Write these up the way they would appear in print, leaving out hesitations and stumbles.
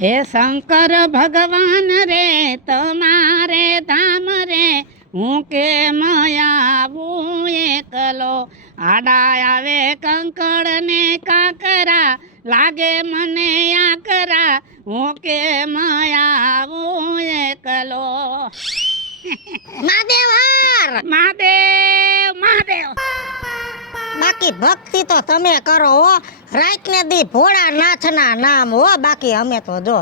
હે શંકર ભગવાન રે તમારે ધામ રે હું કેમ આવું એકલો આડા આવે કંકડ ને કાકરા લાગે મને આકરા હું કેમ આવું એકલો મહાદેવ મહાદેવ મહાદેવ બાકી ભક્તિ તો તમે કરો હો રાત ને દી ભોળાનાથના નામ હો બાકી અમે તો જો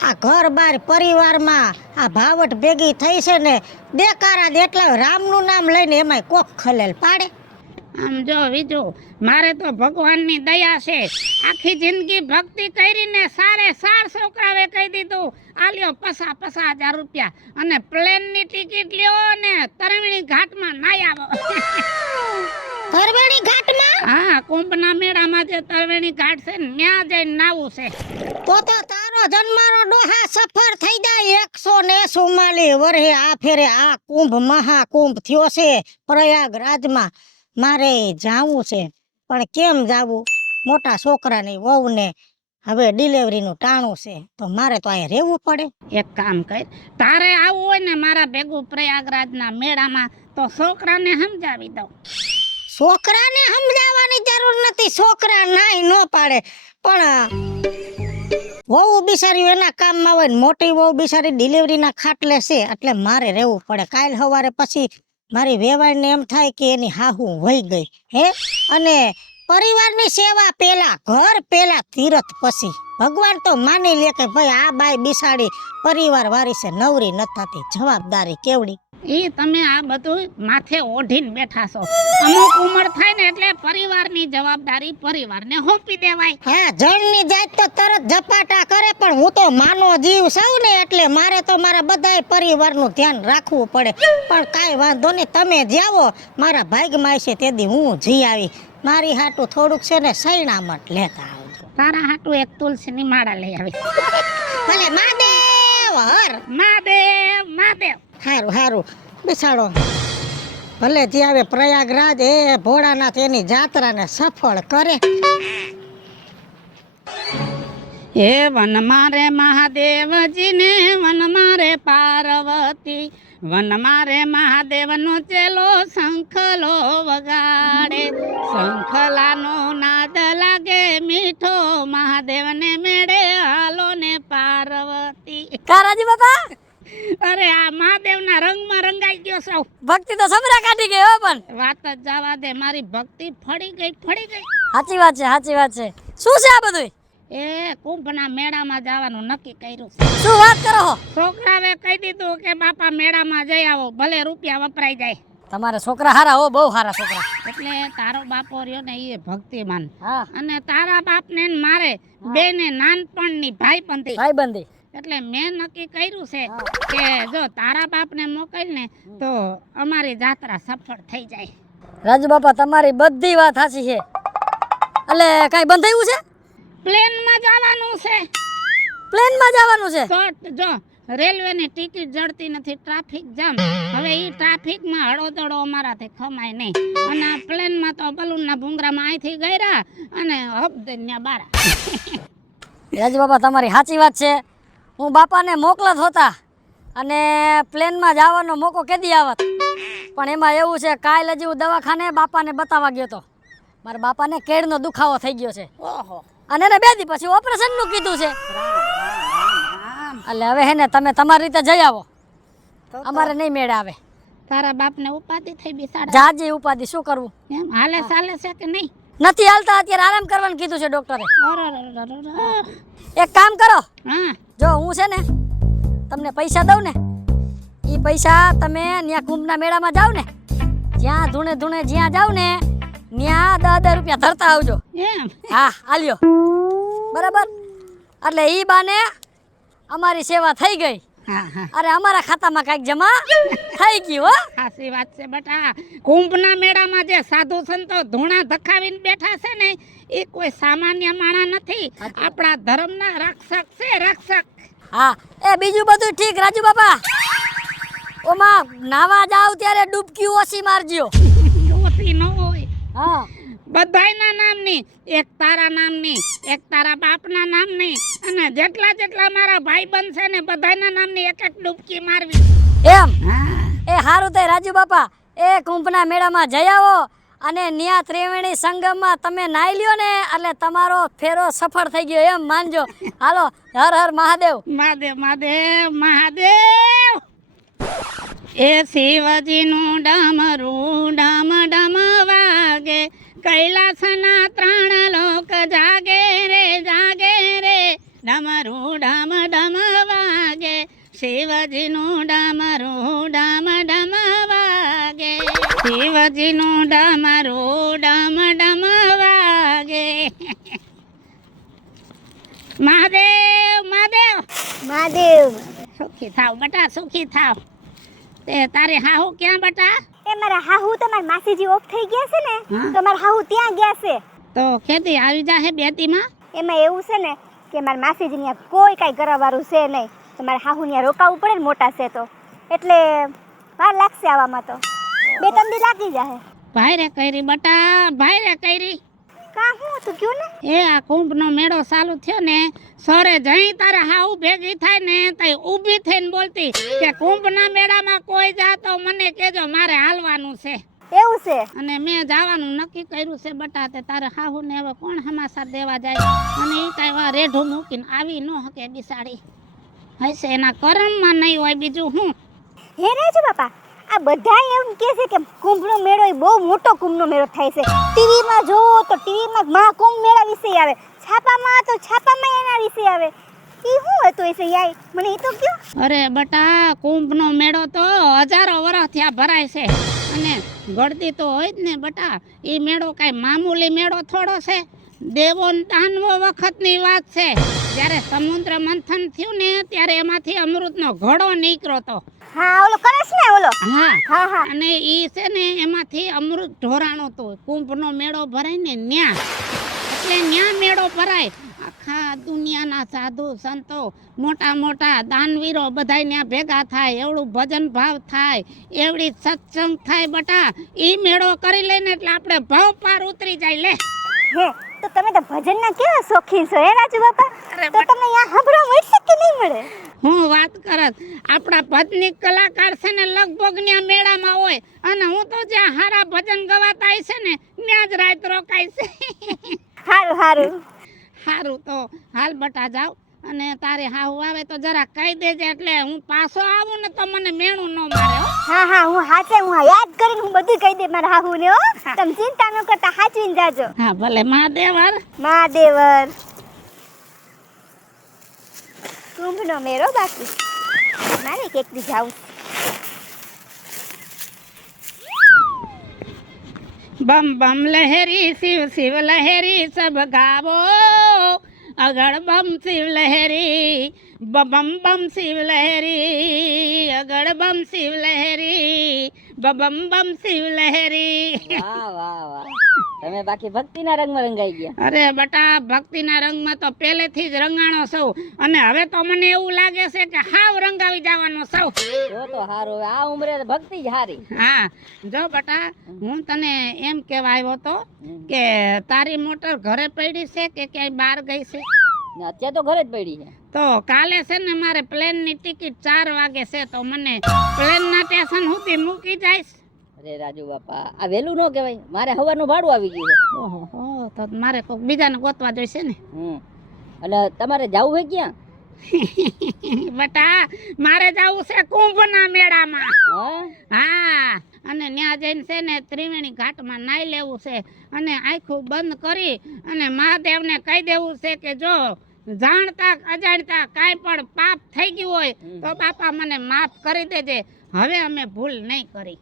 આ ઘર બાર પરિવારમાં આ ભાવટ ભેગી થઈ છે ને દેકારા દે એટલે રામનું નામ લઈને એમાંય કોક ખલેલ પાડે આમ જો વિજુ મારે તો ભગવાનની દયા છે આખી જિંદગી ભક્તિ કરીને સારે સાર છોકરાવે કહી દીધું આ લ્યો 50,000 રૂપિયા અને પ્લેનની ટિકિટ લ્યો ને તરવણી ઘાટમાં નાઈ આવો તરવેણી ઘાટમાં હા કુંભના મેળામાં જે તરવેણી ઘાટ છે ને ત્યાં જઈને નાવું છે તો તારો જન્મારો ડોહા સફર થઈ જાય 144 વર્ષે આ ફેરે આ કુંભ મહાકુંભ થયો છે પ્રયાગરાજમાં મારે જાવું છે પણ કેમ જાવું મોટા છોકરાની વહુને હવે ડિલિવરીનું ટાણું છે તો મારે તો અહીંયા રહેવું પડે એક કામ કર તારે આવવું હોય ને મારા ભેગું પ્રયાગરાજના મેળામાં તો છોકરાને સમજાવી દઉં છોકરાને સમજાવવાની જરૂર નથી છોકરા નાઈ ન પાડે પણ વહુ બિચારી એના કામમાં હોય ને મોટી વહુ બિચારી ડિલિવરીના ખાટલે છે એટલે મારે રહેવું પડે કાલ સવારે પછી મારી વેવાણને એમ થાય કે એની હાહુ વહી ગઈ હે અને પરિવારની સેવા પેલા ઘર પેલા તીરથ પછી ભગવાન તો માની લે કે ભાઈ આ બાઈ બિસાડી પરિવાર વારી છે નવરી ન થતી જવાબદારી કેવડી એ તમે આ બધું માથે ઓઢીને બેઠા છો અમુક ઉંમર થાય ને એટલે પરિવારની જવાબદારી પરિવારને સોંપી દેવાય હા જણની જાત તો તરત ઝપાટા કરે પણ હું તો માનો જીવ સૌ ને એટલે મારે તો મારા બધાય પરિવારનું ધ્યાન રાખવું પડે પણ કાંઈ વાંધો નહીં તમે જાવો મારા ભાગમાં છે તેથી હું જી આવી મારી હાટું થોડુંક છે ને સૈણામટ લેતા આવજો તારા હાટું એક તુલસીની માળા લઈ આવી ભલે મહાદેવ હર મહાદેવ મહાદેવ હારું હારું બેસાડો ભલે જે આવે પ્રયાગરાજ એ ભોળાનાથ એની જાત્રાને સફળ કરે હે વન મારે મહાદેવજીને વન મારે પાર્વતી વન મારે મહાદેવનો ચેલો શંખલો વગાડે શંખલાનો નાદ લાગે મીઠો મહાદેવને મેળે હાલો ને પાર્વતી કારાજી બાપા અરે આ મહાદેવના રંગમાં રંગાઈ ગયો સૌ ભક્તિ તો સમરા કાઢી ગઈ હો પણ વાત જ જવા દે મારી ભક્તિ ફળી ગઈ સાચી વાત છે શું છે આ બધું એ કુંભના મેળામાં જવાનું નક્કી કર્યું છે શું વાત કરો છો છોકરાએ કહી દીધું કે બાપા મેળામાં જઈ આવો ભલે રૂપિયા વપરાઈ જાય તમારે છોકરા હારા હો બહુ હારા છોકરા એટલે તારો બાપો રહ્યો ને એ ભક્તિમાન હા અને તારા બાપને ને મારે બેને નાનપણની ભાઈબંધી એટલે મેં નક્કી કર્યું છે કે જો તારા બાપને મોકલીને તો અમારી જાત્રા સફળ થઈ જાય રાજુ બાપા તમારી બધી વાત સાચી છે એટલે કઈ બંધાયું છે પ્લેનમાં જવાનું છે તો જો રેલવેની ટિકિટ જડતી નથી ટ્રાફિક જામ હવે ઈ ટ્રાફિકમાં હળોદળો અમારાથી ખમાય નહીં અને આ પ્લેનમાં તો બલૂનના ભૂંગરામાં અહીંથી ગયરા અને હબદન્યા બારા રાજુ બાપા તમારી સાચી વાત છે હું બાપાને મોકલત હોતા અને પ્લેનમાં જવાનો મોકો કેદી આવત પણ એમાં એવું છે કાલ હજી હું દવાખાને બાપાને બતાવવા ગયો તો મારા બાપાને કેળનો દુખાવો થઈ ગયો છે ઓહો અને એને 2 દી પછી ઓપરેશનનું કીધું છે એટલે હવે હે ને તમે તમારી રીતે જઈ આવો અમારે નહીં મેળ આવે તારા બાપને ઉપાધિ થઈ બિસાડા જાજી ઉપાધિ શું કરવું એમ હાલે ચાલે છે કે નહીં નથી હાલતા અત્યારે આરામ કરવાનું કીધું છે ડોક્ટરે અરે એક કામ કરો હા જો હું છે ને તમને પૈસા દઉં ને એ પૈસા તમે ત્યાં કુંભના મેળામાં જાવ ને જ્યાં ધૂણે જ્યાં જાવ ને ત્યાં 10 રૂપિયા ધરતા આવજો એમ હા આલ્યો બરાબર એટલે ઈ બાને અમારી સેવા થઈ ગઈ હા અરે અમારા ખાતામાં કઈક જમા થઈ ગયું હો સાચી વાત છે બેટા કુંભના મેળામાં જે સાધુ સંતો ધૂણા ધખાવીને બેઠા છે ને એ કોઈ સામાન્ય માણસ નથી આપણા ધર્મના રક્ષક છે રક્ષક હા એ બીજું બધું ઠીક રાજુ બાપા ઓમાં નાવા જાવ ત્યારે ડૂબકી ઓછી મારજો ઓછી ન હોય હા બધાયના નામની, એક તારા નામની, એક તારા બાપના નામની, અને જેટલા જેટલા મારા ભાઈબંધ છે ને બધાયના નામની એક એક ડૂબકી મારવી. એમ હા એ હારું થઈ રાજુ બાપા, એ કુંભના મેળામાં જઈ આવો અને ન્યા ત્રિવેણી સંગમમાં તમે નાઈ લ્યો ને એટલે તમારો ફેરો સફળ થઈ ગયો એમ માનજો. હાલો, હર હર મહાદેવ. મહાદેવ મહાદેવ મહાદેવ. એ શિવજીનું ડમરું ડમ ડમ વાગે, કૈલાસના ત્રણ લોક જાગે રે ડમરું ડમ ડમ વાગે, શિવજીનું ડમરું ડમ ડમ વાગે, શિવજીનું ડમરું ડમ ડમ વાગે. મહાદેવ મહાદેવ મહાદેવ સુખી થાવ બટા, સુખી થાવ. તે તારી હાહુ ક્યાં બટા? એ મારા હાહુ તમારા માસીજી ઓફ થઈ ગયા છે ને, હા. તો મારા હાહુ ત્યાં ગયા છે. તો ખેતી આવી જાહે બેતીમાં? એમાં એવું છે ને કે મારા માસીજી ત્યાં કોઈ કાંઈ કરવાવાળું છે નહીં, તો મારા હાહુ ત્યાં રોકાવું પડે ને, મોટા છે તો એટલે વાર લાગશે આવવામાં, તો 2-3 દી લાગી જાહે. ભાઈ રે કઈરી બટા, ભાઈ રે કઈરી. કા હું તું કયો ને? એ આ કુંભનો મેળો ચાલુ થયો ને, સરે જઈ તારા હાહુ ભેગી થાય ને તઈ ઊભી થઈને બોલતી કે કુંભના મેળામાં કોઈ જા તો મને કહેજો, મારે હાલવાનું છે. એવું છે? અને મેં જવાનું નક્કી કર્યું છે બટા. તે તારે હાહુ ને હવે કોણ હમાસાર દેવા જાય? અને એ કાંઈ રેઢું મૂકીને આવી ન હકે બિસાડી. હશે એના કરમમાં નહીં હોય, બીજું હું. હે રાજુ બાપા, આ બધા એમ કહે છે કે કુંભનો મેળો એ બહુ મોટો કુંભનો મેળો થાય છે. ટીવીમાં જોવો તો ટીવીમાં મહાકુંભ મેળા વિશે આવે, છાપામાં તો છાપામાં એના વિશે આવે. ઈ શું હતું એ યાર, મને એ તો કયો. અરે બટા, કુંભનો મેળો તો હજારો વર્ષથી આ ભરાય છે અને ગળતી તો હોય જ ને બટા. એ મેળો કાંઈ મામૂલી મેળો થોડો છે. દેવો ને દાનવો વખતની વાત છે. જ્યારે સમુદ્ર મંથન થયું ને ત્યારે એમાંથી અમૃતનો ઘડો નીકળ્યો તો. હા, ઓલો કરસ ને ઓલો. હા હા હા. અને ઈ છે ને એમાંથી અમૃત ઢોરાણો તો કુંભનો મેળો ભરાય ને ન્યા, એટલે ન્યા મેળો ભરાય. આખા દુનિયાના સાધુ સંતો, મોટા મોટા દાનવીરો બધાય ત્યાં ભેગા થાય, એવડું ભજન ભાવ થાય, એવડી સત્સંગ થાય બટા. ઈ મેળો કરી લઈને એટલે આપણે ભાવ પાર ઉતરી જાય. લે હે, તો તમે તો ભજનના કેવા શોખીન છો હે રાજુ બાપા? અરે તો તમને અહીંયા સાંભળવા મળશે કે નહીં મળે? હું વાત કરત, આપણા ભજની કલાકાર છે ને લગભગ ત્યાં મેળામાં હોય, અને હું તો જ્યાં હારા ભજન ગવાતા છે ને ત્યાં જ રાત રોકાય છે. હારું હારું. સારું તો હાલ બટા જાવ, અને તારે હાહુ આવે તો જરા કહી દેજે, એટલે હું પાછો આવું ને તો મને મેણું ન મારે હો. હા હા, હું હાચે હું યાદ કરીને હું બધું કહી દે મારા હાહુને હો. તમે ચિંતા ન કરતા, હાચવીને જાજો. હા ભલે મહાદેવ. હર મહાદેવર. કુંભનો મેળો બાકી મારે કેક દી જાવું. બમ બમ લહેરી શિવ શિવ લહેરી સબ ગાવો, અગળ બમ શિવ લહેરી, બમ બમ શિવ લહેરી, અગળ બમ શિવ લહેરી, બમ બમ શિવ લહેરી. વાહ વાહ વાહ, તમે બાકી ભક્તિના રંગમાં રંગાઈ ગયા. અરે બટા, ભક્તિના રંગમાં તો પહેલેથી જ રંગાણો સૌ, અને હવે તો મને એવું લાગે છે કે હાવ રંગાવી જવાનો સૌ. તો હારું, હવે આ ઉંમરે તો ભક્તિ જ હારી. હા જો બટા, હું તને એમ કહેવા આવ્યો તો કે તારી મોટર ઘરે પડી છે કે ક્યાંય બહાર ગઈ છે? ને અત્યારે તો ઘરે જ પડી છે. તો કાલે છે ને મારે પ્લેનની ટિકિટ 4 વાગે છે, તો મને પ્લેનના સ્ટેશન સુધી મૂકી જાઈશ? અરે રાજુ બાપા, આ વેલું ન કહેવાય, મારે હવારનું ભાડું આવી ગયું છે. ઓહો, તો મારે કોઈક બીજાને ગોતવા જોઈશે ને. અને તમારે જવું હોય ક્યાં? બટા, મારે જવું છે કુંભના મેળામાં. હા, હા, અને ત્યાં જઈને છે ને ત્રિવેણી ઘાટમાં નાઈ લેવું છે, અને આંખું બંધ કરી અને મહાદેવને કહી દેવું છે કે જો જાણતા અજાણતા કાંઈ પણ પાપ થઈ ગયું હોય તો બાપા મને માફ કરી દેજે, હવે અમે ભૂલ નહીં કરી.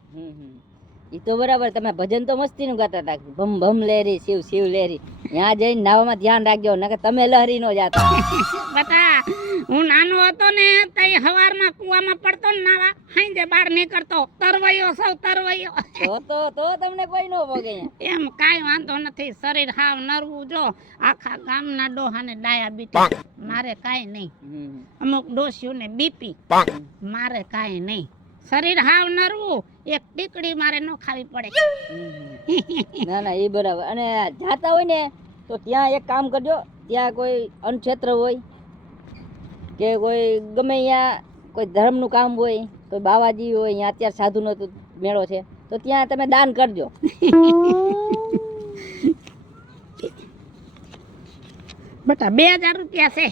એ તો બરાબર. તમે ભજન તો મસ્તીનું ગાતા હતા, ભમ ભમ લહેરી શિવ શિવ લહેરી. ત્યાં જઈને નાવામાં ધ્યાન રાખજો, નકર તમે લહેરી નો જાતા. બતા, હું નાનો હતો ને તઈ હવારમાં કુવામાં પડતો ને નાવા, હાંજે બહાર નીકળતો, તરવૈયો સૌ તરવૈયો. તો તમને કોઈ નો ભોગે. એમ કાંઈ વાંધો નથી, શરીર હાવ નરવું. જો આખા ગામના ડોહાને ડાયાબિટીસ, મારે કાંઈ નહીં. અમુક ડોશીઓને બીપી, મારે કાંઈ નહીં. શરીર હાવ નરવું, એક ટીકડી મારે ન ખાવી પડે. ના ના એ બરાબર. અને જાતા હોય ને તો ત્યાં એક કામ કરજો, ત્યાં કોઈ અન્નક્ષેત્ર હોય કે કોઈ ગમે ત્યાં કોઈ ધર્મનું કામ હોય, કોઈ બાવાજી હોય, અહીંયા અત્યારે સાધુનો તો મેળો છે, તો ત્યાં તમે દાન કરજો. બેટા 2000 રૂપિયા છે.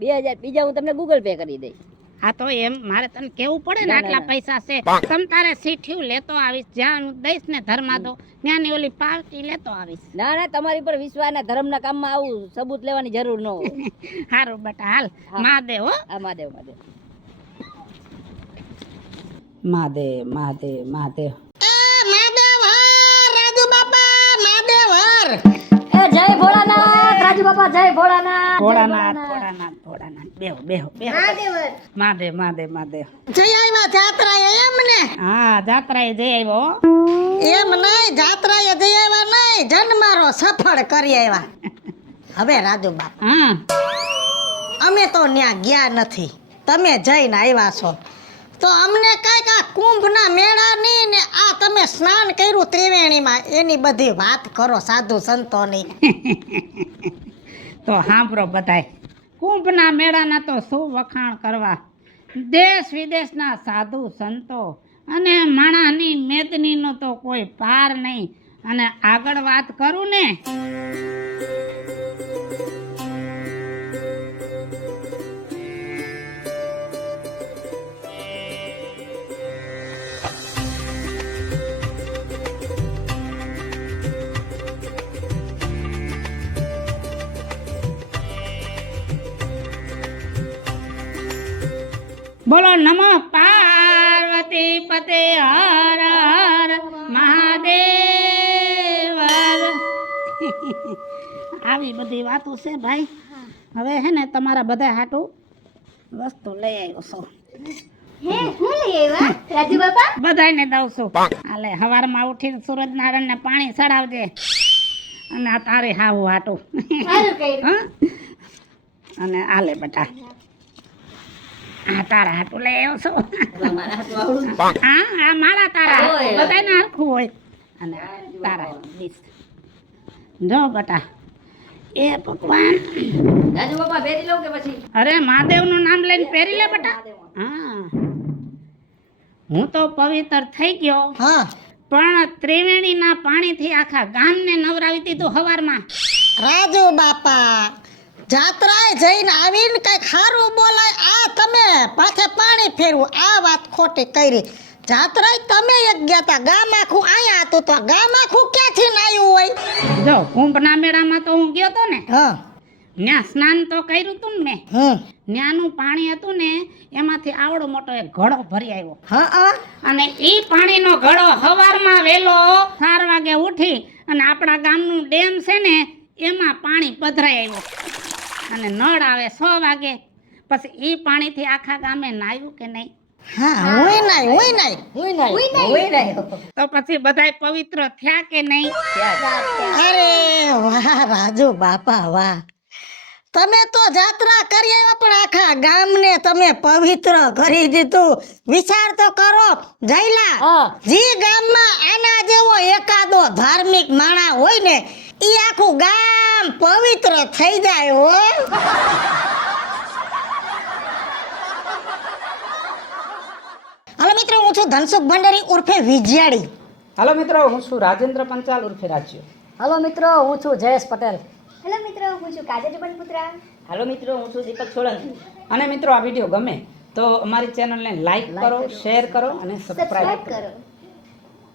2000 બીજા હું તમને ગૂગલ પે કરી દઈશ. હા તો એમ મારે તને કેવું પડે ને, ના, આટલા ના. પૈસા છે. તમ તારે સીઠ્યું લેતો આવીશ, જ્યાં હું દઈશ ને ધર્મા દો ત્યાંની ઓલી પાવતી લેતો આવીશ. ના ના તમારી પર વિશ્વાસના ધર્મના કામમાં આવું સબૂત લેવાની જરૂર ન હોય. હારું બેટા હાલ. હા. મહાદેવ હો. આ મહાદેવ મહાદેવ. મહાદેવ મહાદેવ મહાદેવ. રાજુ બાપા મહાદેવર. એ જય ભોળાનાથ, રાજુ બાપા જય ભોળાનાથ. ભોળાનાથ ભોળાનાથ ભોળાનાથ. બેહો બેહો બેહો. મહાદેવ મહાદેવ મહાદેવ. જઈ આવ્યા જાત્રાએ એમ ને? હા જાત્રાએ જઈ આવ્યો હો. એમ નહીં, જાત્રાએ જઈ આવ્યા નહીં, જન્મારો સફળ કરી આવ્યા. હવે રાજુ બાપા હા અમે તો ત્યાં ગયા નથી, તમે જઈને આવ્યા છો, તો અમને કાંઈક આ કુંભના મેળાની ને આ તમે સ્નાન કર્યું ત્રિવેણીમાં એની બધી વાત કરો સાધુ સંતોની. તો સાંભળો બધાય, કુંભના મેળાના તો શું વખાણ કરવા. દેશ વિદેશના સાધુ સંતો અને માણાની મેદનીનો તો કોઈ પાર નહીં. અને આગળ વાત કરું ને, બોલો નમો પાર્વતી પતે હર હર મહાદેવ. આવી બધી વાતો છે ભાઈ. હવે હે ને તમારા બધા હાટું વસ્તુ લઈ આવ્યો છું. હે હું લઈ આવ્યા રાજુ બાપા? બધાને દઉં છું. હાલે સવારમાં ઉઠીને સૂરજનારાયણને પાણી ચડાવજે, અને આ તારે હાવું હાટું. સારું કર્યું. હા? અને આલે બેટા, આ તારા હાટું લઈ આવ્યો છું. હા આ મારા તારા બધાને હરખું હોય. અને તારા વીસ. જો બેટા, એ ભગવાન. રાજુ બાપા પહેરી લઉં કે પછી? અરે મહાદેવનું નામ લઈને પહેરી લે બેટા. હા હું તો પવિત્ર થઈ ગયો, હા પણ ત્રિવેણીના પાણીથી આખા ગામને નવરાવી દીધું હવારમાં. રાજુ બાપા જાત્રાએ જઈને આવીને કઈક સારું બોલાય, આ તમે પાછે પાણી ફેરવું, આ વાત ખોટી કરી. જાત્રાએ તમે એક ગયા તા, ગામ આખું આયા હતું, તો ગામ આખું ક્યાંથી ને આવ્યું હોય? જો કુંભના મેળામાં તો હું ગયો તો ને, હા ત્યાં સ્નાન તો કર્યું તું ને મેં. ત્યાંનું પાણી હતું ને, એમાંથી આવડો મોટો એક ઘડો ભરી આવ્યો. હા અને ઈ પાણીનો ઘડો હવારમાં વેલો 4 વાગે ઉઠી અને આપણા ગામનું ડેમ છે ને એમાં પાણી પધરાઈ આવ્યું. અને નળ આવે 6 વાગે. પછી ઈ પાણીથી આખા ગામે નાયું કે નહીં? હા હોય નહીં. તો પછી બધાય પવિત્ર થયા કે નહીં? અરે વાહ રાજુ બાપા વાહ, તમે તો જાત્રા કરી આવ્યા પણ આખા ગામને તમે પવિત્ર કરી દીધું. વિચાર તો કરો જયલા, જી ગામમાં આના જેવો એકાદો ધાર્મિક માણા હોય ને, ઈ આખું ગામ પવિત્ર થઈ જાય હો. હાલો મિત્રો, હું છું ધનસુખ ભંડારી ઉર્ફે વિજયાડી. હાલો મિત્રો, હું છું રાજેન્દ્ર પંચાલ ઉર્ફે રાજ્ય. હલો મિત્રો, હું છું જયેશ પટેલ. હેલો મિત્રો, હું છું કાજલ બનપુત્રા. હાલો મિત્રો, હું છું દીપક સોલંકી. અને મિત્રો આ વિડીયો ગમે તો અમારી ચેનલને લાઈક કરો, શેર કરો અને સબસ્ક્રાઇબ કરો. કરો.